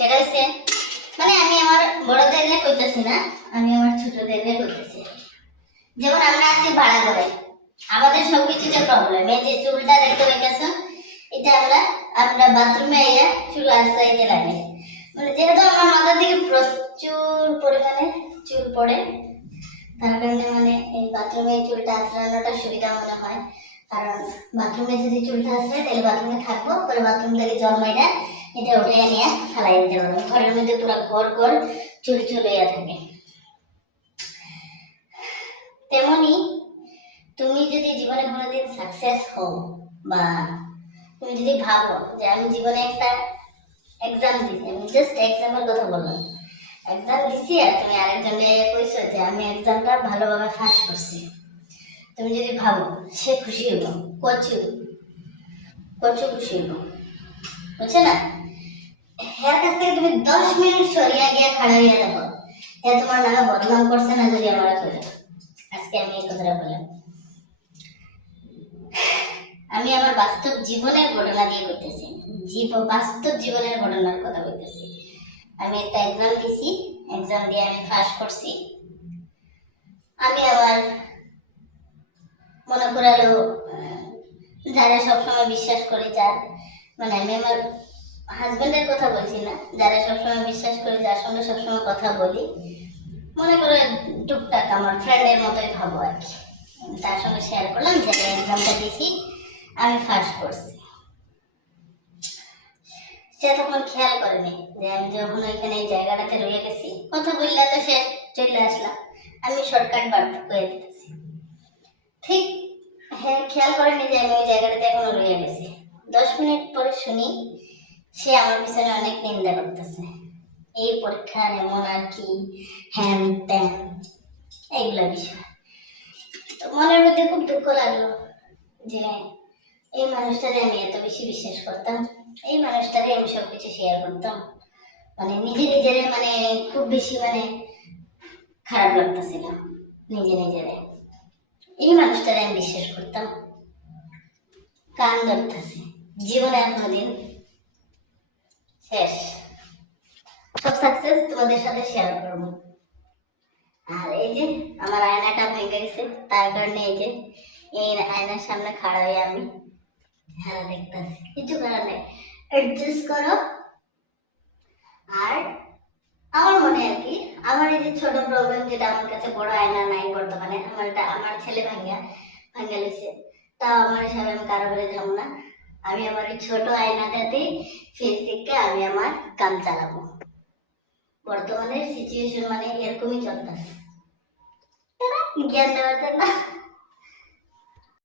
সেটা হচ্ছে মানে আমি আমার বড়দের নিয়ে কইতেছি না, আমি আমার ছোটদের নিয়ে কইতেছি। যেমন আমরা আছি ভাড়া করে, আমাদের সবকিছু যে প্রবলেম, এই যে চুলটা দেখতে পাইতেছ, এটা আমরা বাথরুমে আইয়া চুল আশ্রাইতে লাগে। মানে যেহেতু আমার মাথা থেকে প্রচুর পরিমাণে চুল পড়ে, তার কারণে মানে এই বাথরুমে চুলটা আশ্রানোটা সুবিধা মনে হয়। কারণ বাথরুমে যদি চুলটা আশ্রায় তাহলে বাথরুমে থাকবো, পরে বাথরুম থেকে জল মাইরা এটা উঠে নিয়ে ফেলাই দিতে পারবো। ঘরের মধ্যে পুরো ঘর ঘর চুল চুল হইয়া থাকে। তেমনি তুমি যদি জীবনে কোনোদিন সাকসেস হও, বা তুমি যদি ভাবো যে আমি জীবনে একটা এক্সাম দিছি, আমি জাস্ট এক্সামের কথা বললাম, এক্সাম দিছি আর তুমি আরেকজনে কইছো যে আমি এক্সামটা ভালোভাবে পাস করছি, তুমি যদি ভাবো, সে খুশি হইব, কচু কচু খুশি হইব, বুঝছো না? এর কাছ থেকে তুমি 10 মিনিট সরিয়া গিয়া খাড়া হইয়া দেখো, এ তোমার নামে বদনাম করছে না যদি আমার করে। আজকে আমি এই কথাটা বললাম, আমি আমার বাস্তব জীবনের ঘটনা দিয়ে করতেছি, বাস্তব জীবনের ঘটনার কথা বলতেছি। আমি একটা এক্সাম দিছি, এক্সাম দিয়ে আমি পাস করছি। আমি আবার মনে করালো যারা সবসময় বিশ্বাস করে, যার মানে আমি আমার হাজবেন্ডের কথা বলছি না, যারা সবসময় বিশ্বাস করে, যার সঙ্গে সবসময় কথা বলি, মনে করে টুকটাক আমার ফ্রেন্ডের মতোই ভাবো আর কি। তার সঙ্গে শেয়ার করলাম যে এক্সামটা দিছি, আমি ফার্স্ট করছি। সে তখন খেয়াল করেনি যে আমি যখন ওইখানে এই জায়গাটাতে রয়ে গেছি, কথা বললে তো সে চলে আসলাম, আমি শর্টকাট বার্তা করে দিতেছি। ঠিক হ্যাঁ, খেয়াল করেনি যে আমি ওই জায়গাটাতে এখনো রয়ে গেছি। 10 মিনিট পরে শুনি সে আমার পিছনে অনেক নিন্দা করতেছে, এই পরীক্ষা এমন আর কি, হ্যান ত্যান, এইগুলা বিষয়। তো মনের মধ্যে খুব দুঃখ লাগলো যে এই মানুষটারে আমি এত বেশি বিশ্বাস করতাম, এই মানুষটারে আমি সবকিছু শেয়ার করতাম, মানে নিজেরে মানে খুব বেশি মানে খারাপ লাগতেছিল নিজেরে। এই মানুষটারে আমি বিশ্বাস করতাম, কান ধরতেছে, জীবনে আর কোনোদিন শেষ। সব সাকসেস তোমাদের সাথে শেয়ার করবো। আর এই যে আমার আয়নাটা ভেঙে গেছে, তার কারণে এই যে এই আয়নার সামনে খাড়া হয়ে আমি হ্যাঁ দেখতেছি, কিছু করার নেই, অ্যাডজাস্ট করো। আর আমার মনে আর কি, আমার এই যে ছোট প্রবলেম, যেটা আমার কাছে বড় আয়না নাই বর্তমানে, আমার ছেলে ভাঙ্গা লইছে, তাও আমার হিসাবে আমি কারো করে যাবো না, আমি আমার এই ছোট আয়নাটাতে ফেস থেকে আমি আমার কাম চালাবো। বর্তমানে সিচুয়েশন মানে এরকমই চলতেছে, জ্ঞান দেওয়ার জন্য